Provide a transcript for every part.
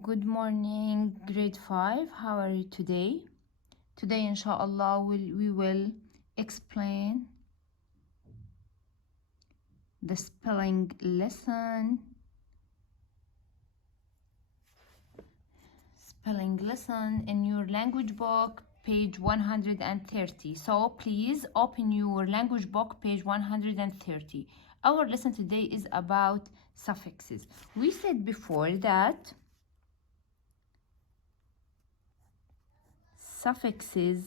Good morning, grade 5. How are you today? Today, inshallah, we will explain the spelling lesson. Spelling lesson in your language book, page 130. So please open your language book, page 130. Our lesson today is about suffixes. We said before that suffixes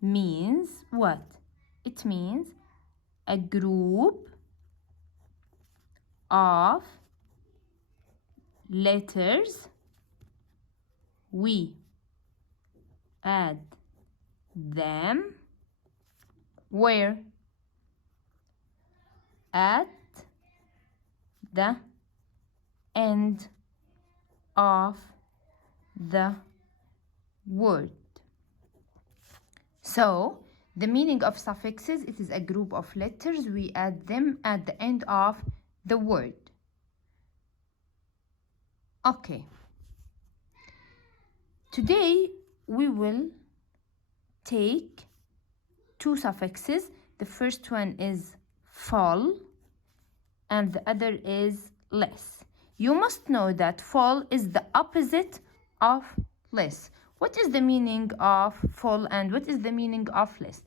means what? It means a group of letters. We add them where? At the end of the word. So the meaning of suffixes, it is a group of letters. We add them at the end of the word. Okay. Today we will take two suffixes. The first one is ful and the other is less. You must know that ful is the opposite of less. What is the meaning of ful and what is the meaning of less?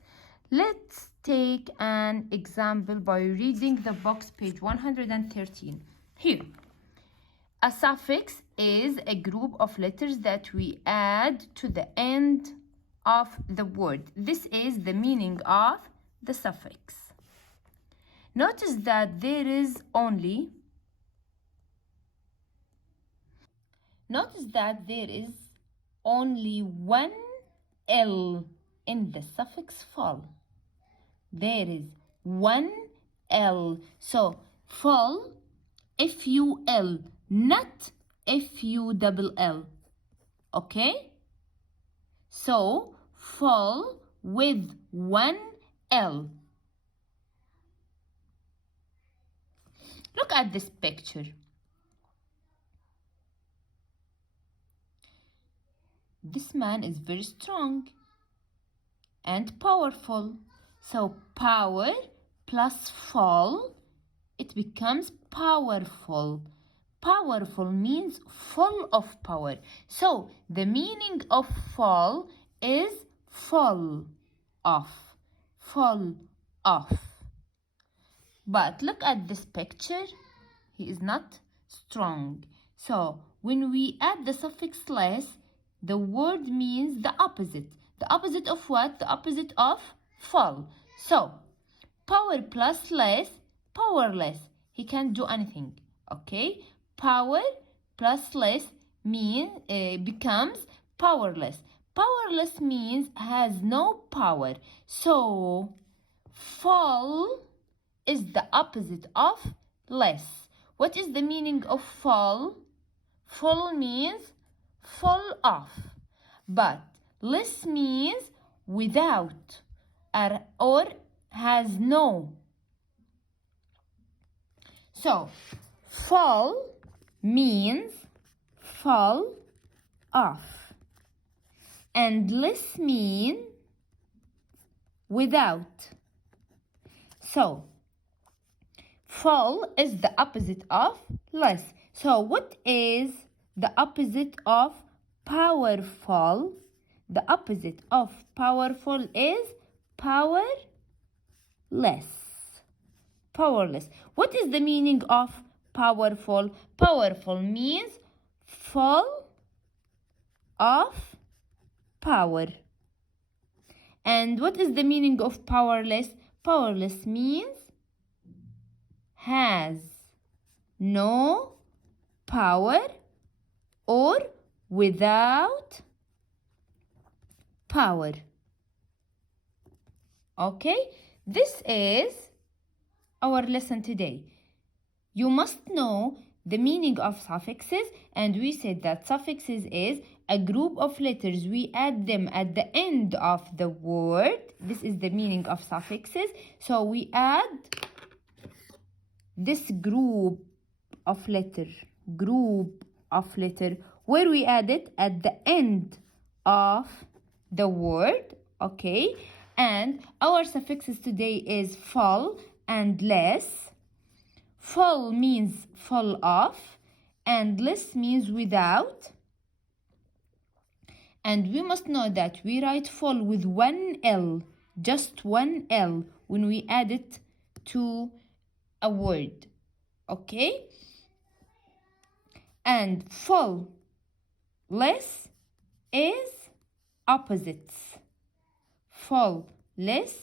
Let's take an example by reading the box, page 113. Here, a suffix is a group of letters that we add to the end of the word. This is the meaning of the suffix. Notice that there is only one L in the suffix ful. There is one L. So ful, F-U-L, not F-U-double-L. Okay? So ful with one L. Look at this picture. This man is very strong and powerful. So power plus ful, it becomes powerful. Powerful means full of power. So the meaning of ful is full of. Full of. But look at this picture. He is not strong. So when we add the suffix less, the word means the opposite. The opposite of what? The opposite of ful. So power plus less, powerless. He can't do anything. Okay? Power plus less becomes powerless. Powerless means has no power. So ful is the opposite of less. What is the meaning of ful? Ful means full of, but less means without or has no. So ful means full of and less mean without. So ful is the opposite of less. So what is the opposite of powerful? The opposite of powerful is powerless. Powerless. What is the meaning of powerful? Powerful means full of power. And what is the meaning of powerless? Powerless means has no power or without power. Okay, this is our lesson today. You must know the meaning of suffixes, and we said that suffixes is a group of letters. We add them at the end of the word. This is the meaning of suffixes. So we add this group of letter Where we add it? At the end of the word, okay? And our suffixes today is ful and less. Ful means full of, and less means without. And we must know that we write ful with one L, just one L, when we add it to a word, okay? And ful-less is opposites. Ful-less,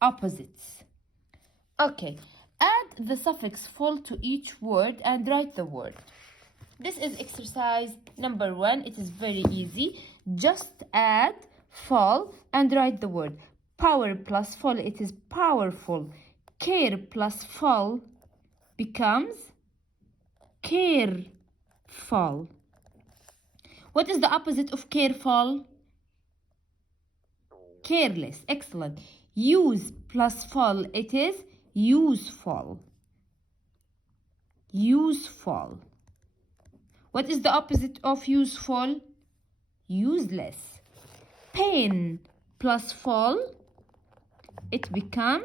opposites. Okay, add the suffix ful to each word and write the word. This is exercise number 1. It is very easy. Just add ful and write the word. Power plus ful, it is powerful. Care plus ful becomes careful. What is the opposite of careful? Careless. Excellent. Use plus ful, it is useful. Useful. What is the opposite of useful? Useless. Pain plus ful, it becomes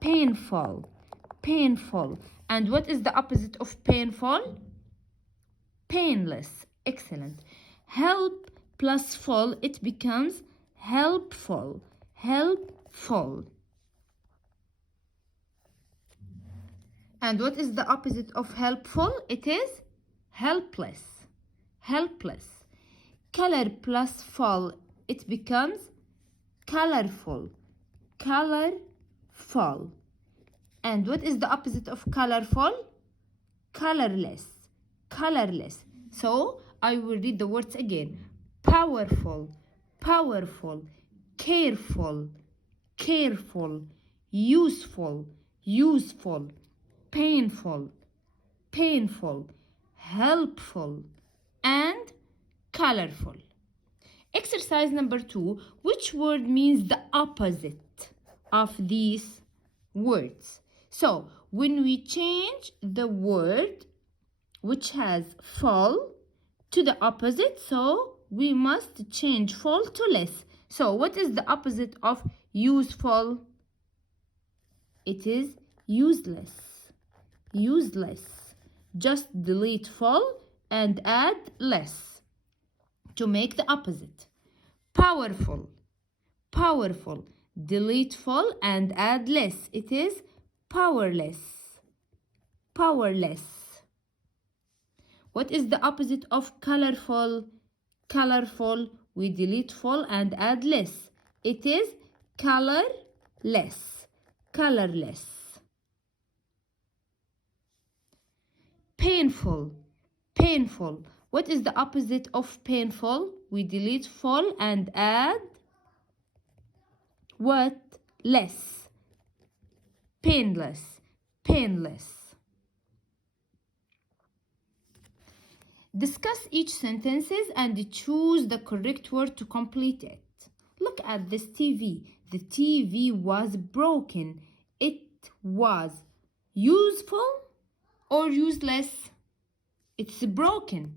painful. Painful. And what is the opposite of painful? Painless. Excellent. Help plus ful, it becomes helpful. Helpful. And what is the opposite of helpful? It is helpless. Helpless. Color plus ful, it becomes colorful. Colorful. And what is the opposite of colorful? Colorless. Colorless. So I will read the words again. Powerful. Powerful. Careful. Careful. Useful. Useful. Painful. Painful. Helpful. And colorful. Exercise number 2. Which word means the opposite of these words? So when we change the word which has ful to the opposite, so we must change ful to less. So what is the opposite of useful? It is useless. Useless. Just delete ful and add less to make the opposite. Powerful. Powerful. Delete ful and add less. It is powerless. Powerless. What is the opposite of colorful? Colorful. We delete ful and add less. It is colorless. Colorless. Painful. Painful. What is the opposite of painful? We delete ful and add what? Less. Painless. Painless. Discuss each sentences and choose the correct word to complete it. Look at this TV. The TV was broken. It was useful or useless? It's broken.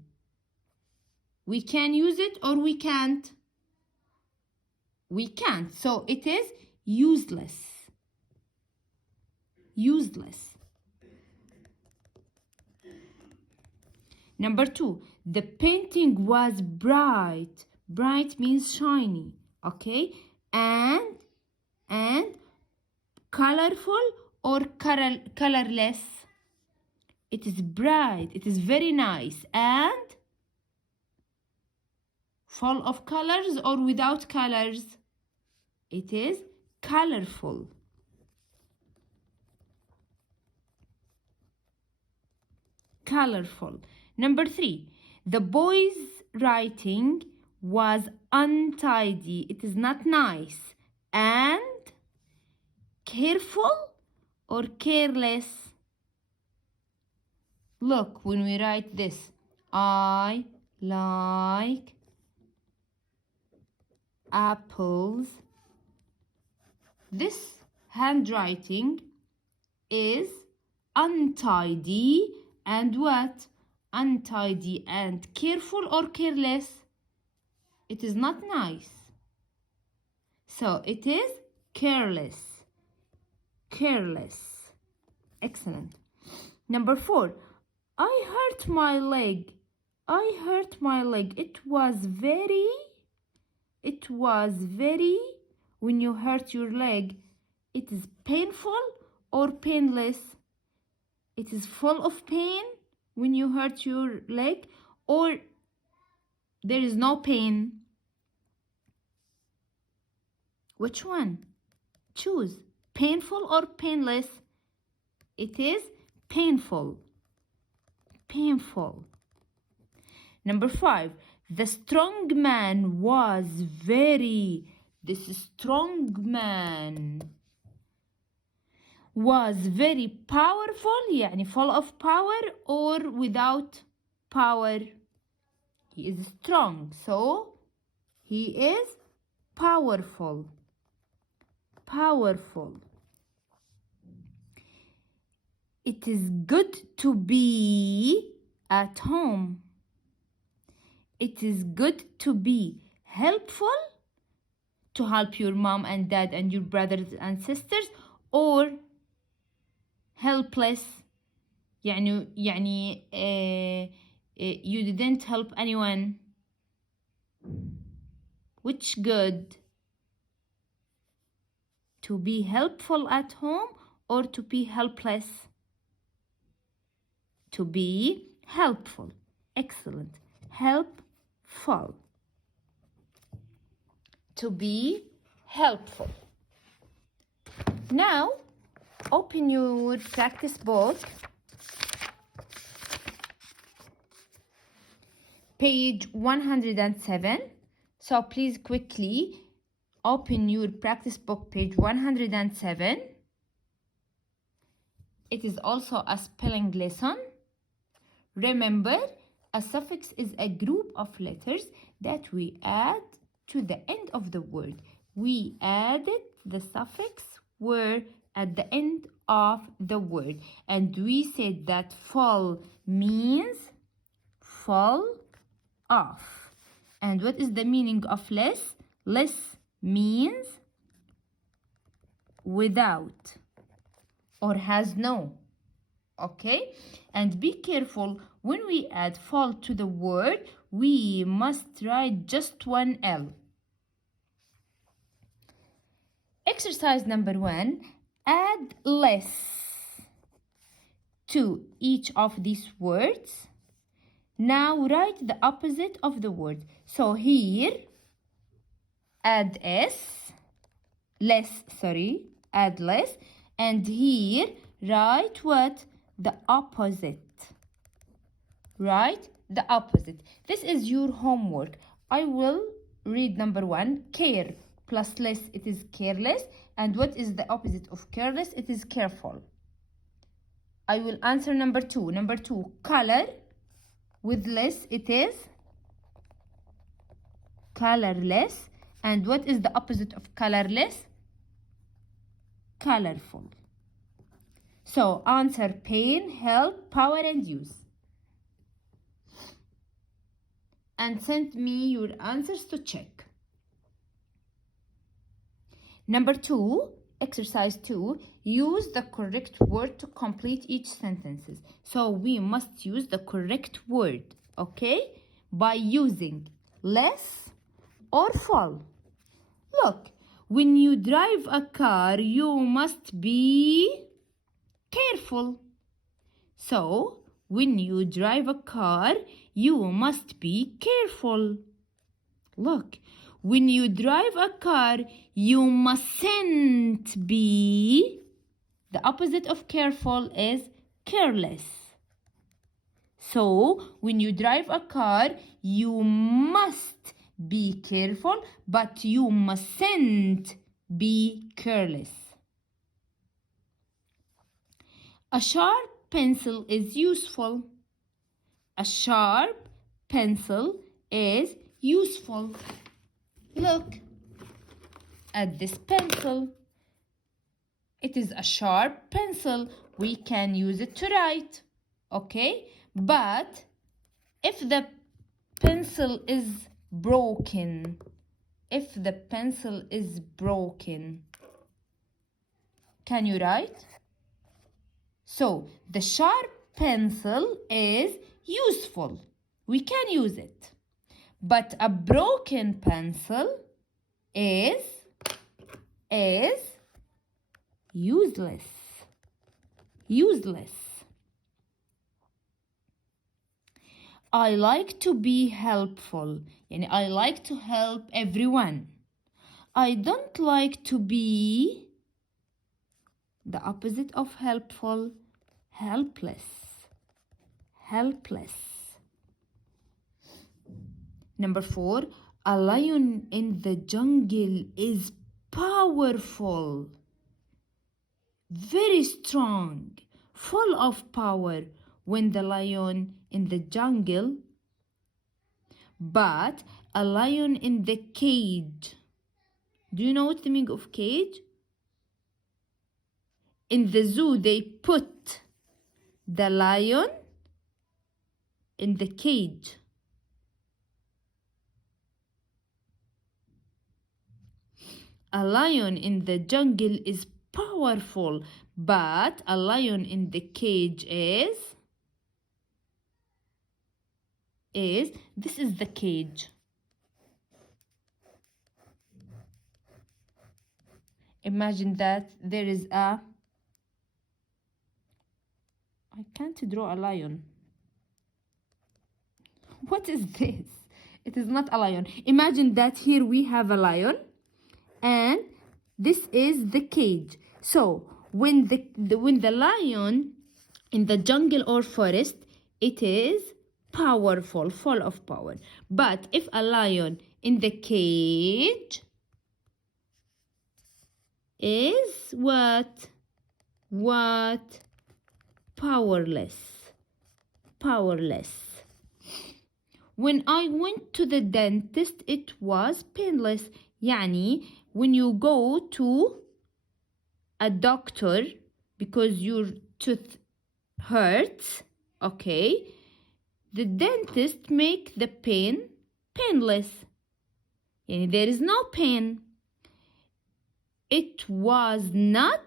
We can use it or we can't? We can't. So it is useless. Useless. Number 2. The painting was bright. Bright means shiny. Okay? And colorful or colorless? It is bright. It is very nice. And full of colors or without colors? It is colorful. Colorful. Number 3. The boy's writing was untidy. It is not nice. And careful or careless? Look, when we write this, I like apples. This handwriting is untidy and what? untidy and careful or careless? It is not nice. So it is careless. Careless. Excellent. Number 4. I hurt my leg. I hurt my leg. It was very. When you hurt your leg, it is painful or painless? It is full of pain when you hurt your leg, or there is no pain? Which one? Choose. Painful or painless? It is painful. Painful. Number 5. The strong man was very. This strong man was very powerful, يعني full of power or without power? He is strong, so he is powerful. Powerful. It is good to be at home. It is good to be helpful, to help your mom and dad and your brothers and sisters, or helpless, يعني you didn't help anyone. Which good? To be helpful at home or to be helpless? To be helpful. Excellent. Helpful. To be helpful. Now, open your practice book. Page 107. So please quickly open your practice book, page 107. It is also a spelling lesson. Remember, a suffix is a group of letters that we add to the end of the word. We added the suffix word at the end of the word. And we said that fall means fall off. And what is the meaning of less? Less means without or has no. Okay? And be careful, when we add fall to the word, we must write just one L. Exercise number 1. Add less to each of these words. Now write the opposite of the word. So here, add add less. And here, write what? The opposite. Write the opposite. This is your homework. I will read number 1. Care plus less, it is careless. And what is the opposite of careless? It is careful. I will answer number 2. Number 2, color. With less, it is colorless. And what is the opposite of colorless? Colorful. So answer pain, help, power, and use. And send me your answers to check. Number 2, exercise 2, use the correct word to complete each sentences. So we must use the correct word, okay? By using less or full. Look, when you drive a car, you must be careful. So, when you drive a car, you must be careful. Look, when you drive a car, you mustn't be. The opposite of careful is careless. So, when you drive a car, you must be careful, but you mustn't be careless. A sharp pencil is useful. A sharp pencil is useful. Look at this pencil. It is a sharp pencil. We can use it to write. Okay? But If the pencil is broken, if the pencil is broken, can you write? So the sharp pencil is useful. We can use it. But a broken pencil is useless. Useless. I like to be helpful. يعني I like to help everyone. I don't like to be the opposite of helpful, helpless. Helpless. Number 4, a lion in the jungle is powerful, very strong, full of power when the lion in the jungle, but a lion in the cage. Do you know what the meaning of cage? In the zoo, they put the lion in the cage. A lion in the jungle is powerful, but a lion in the cage is this is the cage. Imagine that there is a, I can't draw a lion. What is this? It is not a lion. Imagine that here we have a lion and this is the cage. So when the lion in the jungle or forest, it is powerful, full of power. But if a lion in the cage is what? Powerless. Powerless. When I went to the dentist, it was painless. يعني when you go to a doctor because your tooth hurts, okay, the dentist make the pain painless. يعني there is no pain. It was not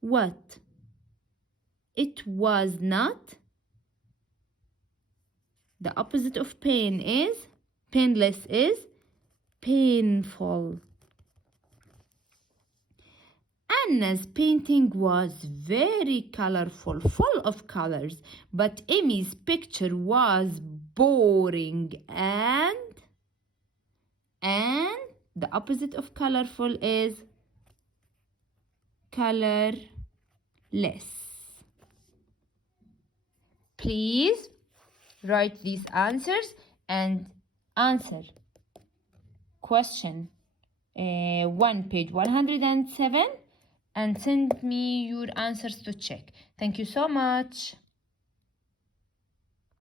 what? It was not. The opposite of pain is painless is painful. Anna's painting was very colorful, full of colors, but Amy's picture was boring and the opposite of colorful is colorless. Please write these answers and answer question 1, page 107, and send me your answers to check. Thank you so much.